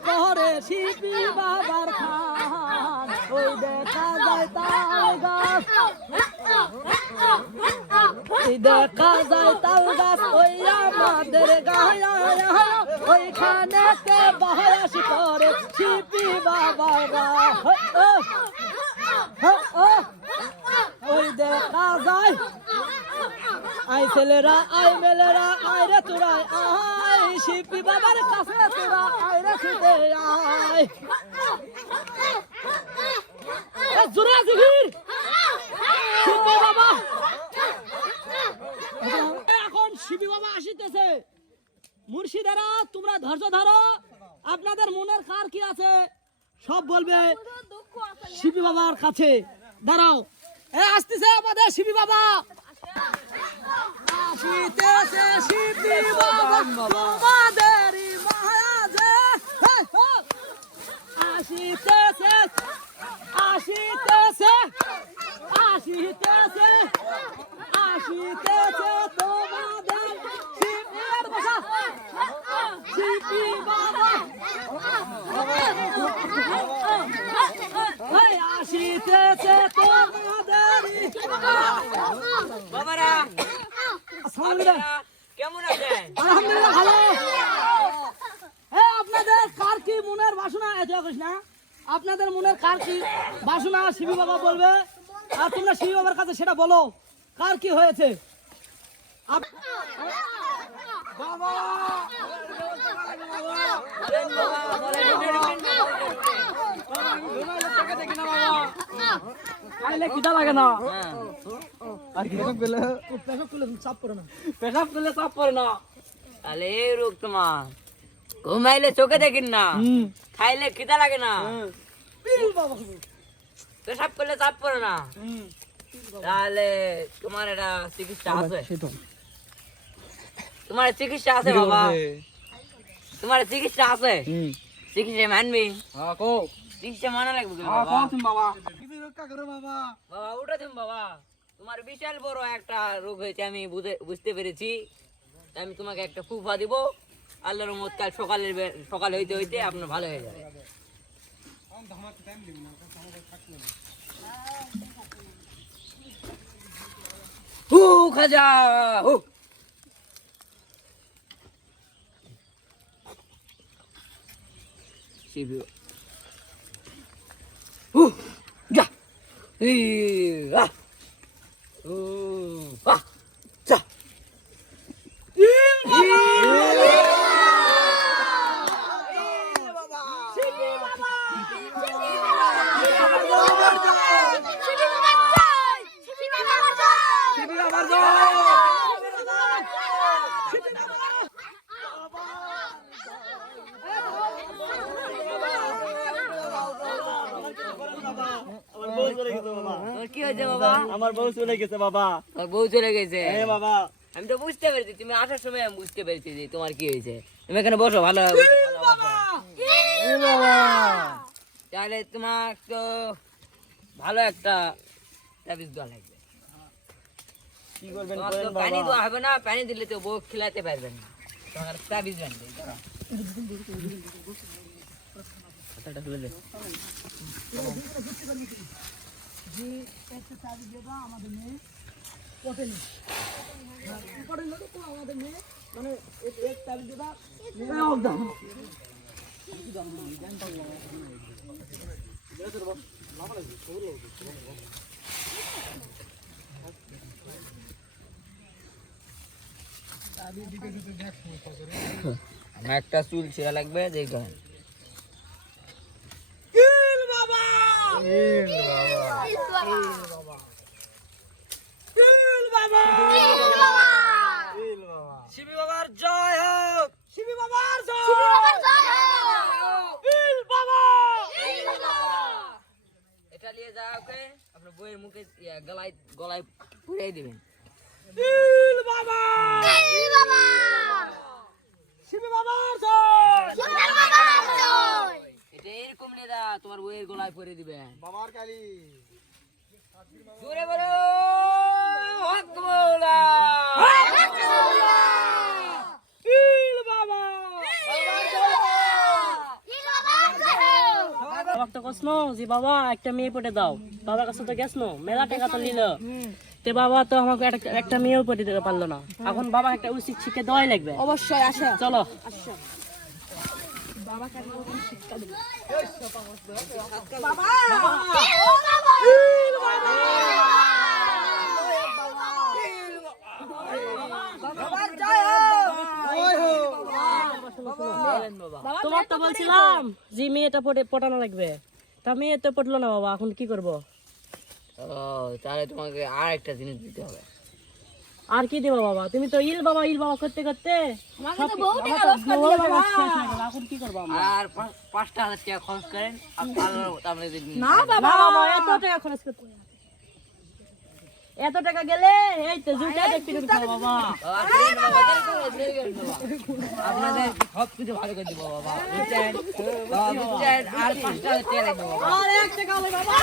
করে শিপি বাবার খান ওই দেখা যায় তাল গাছ দেখা যায় তাল গাছ ওই আমাদের গায়া ওইখানে কে বয়স করে শিপি বাবারা ওই দেখা যায় আই ছেলেরা আই মেলেরা আই রে তোরা আই শিপি বাবার কাছে তোরা আই রে ছুটে আয় জোরে জিগির শিপি বাবা এখন শিপি বাবা আসিতেছে মুর্শিদারা তোমরা ধৈর্য ধরো আপনাদের মনের কার কি আছে সব বলবে শিপি বাবার কাছে দাঁড়াও আসতেছে আমাদের শিপি বাবা আসিতেছে শিপি বাবা তোমাদেরই মাঝে আসিতেছে আসিতেছে আসিতেছে আসিতেছে তোমাদের শিপির বাবা শিপি বাবা আসিতেছে তোমাদেরই বাবারা কেমন আছেন? আলহামদুলিল্লাহ ভালো। আপনাদের কার কি মনের বাসনা না আপনাদের মনের কার কি বাসনা শিবি বাবা বলবে আর তোমরা শিবি বাবার কাছে সেটা বলো কার কি হয়েছে লাগে না পেশাব করলে চাপ পড়ে না তাহলে এই রোগ তোমার ঘুমাইলে চোখে দেখিন না খাইলে খিদা লাগে না পেশাব করলে চাপ পড়ে না তাহলে তোমার এটা চিকিৎসা আছে তোমার চিকিৎসা আছে বাবা তোমার চিকিৎসা আছে চিকিৎসা মানবি চিকিৎসা মানা লাগবে বাবা বাবা উঠে তুমি বাবা তোমার বিশাল বড় একটা রোগ হয়েছে আমি বুঝতে পেরেছি আমি তোমাকে একটা ফুফা দিব আল্লাহর রহমত কাল সকাল হইতে হইতে আপনার ভালো হয়ে যাবে হু খাজা হু শিবু হু যা ই আ ও আ যা কি হয়েছে বাবা আমার বউ চলে গেছে বাবা বউ চলে গেছে বাবা আমি তো বুঝতে পেরেছি তুমি আসার সময় আমি বুঝতে পেরেছি যে তোমার কি হয়েছে তুমি এখানে বসো ভালো তাহলে তোমার তো ভালো একটা তাবিজ দেওয়া লাগবে কি করবেন পানি দেওয়া হবে না পানি দিলে তো বউ খেলাতে পারবেন না তোমার তাবিজ বানবে আমাদের মেয়ে পটেনি আমাদের মেয়ে মানে এক তারিখ দেবা আমার একটা চুল ছেঁড়া লাগবে যে শিবি বাবার জয় হোক শিবি বাবার জয় এটা নিয়ে যা ওকে আপনার বইয়ের মুখে গলায় গলায় পুড়িয়ে দিবেন শিবি বাবার জয় এটা এরকম নিয়ে যা তোমার বইয়ের গলায় পরে দিবেন বাবার কালী জোরে বলো হক মৌলা বাবা নো যে বাবা একটা মেয়ে পটে দাও, বাবার কাছে তো গেছ নো, মেলা টাকা তো নিল, তে বাবা তো আমাকে একটা মেয়েও পটে দিতে পারলো না। এখন বাবা একটা উচিত শিক্ষা দেওয়াই লাগবে। অবশ্যই আসে। চলো। তোমার তো বলছিলাম যে মেয়েটা পটানো লাগবে, তা মেয়ে তো পটলো না বাবা, এখন কি করব? ও তাহলে তোমাকে আর একটা জিনিস দিতে হবে। আর কি দেবো বাবা? তুমি তো ইল বাবা করতে করতে এখন কি করবো আমরা? আর 5,000 টাকা খরচ করেন, তাহলে না বাবা, এত টাকা খরচ করতে, এত টাকা গেলে এই তো জুতা দেখতে খাবো বাবা। আপনাদের সব কিছু ভালো করে দিব বাবা, বুঝছেন? বুঝছেন? আর 5,000 টাকা লাগবে বাবা। আর 1 টাকা হবে বাবা।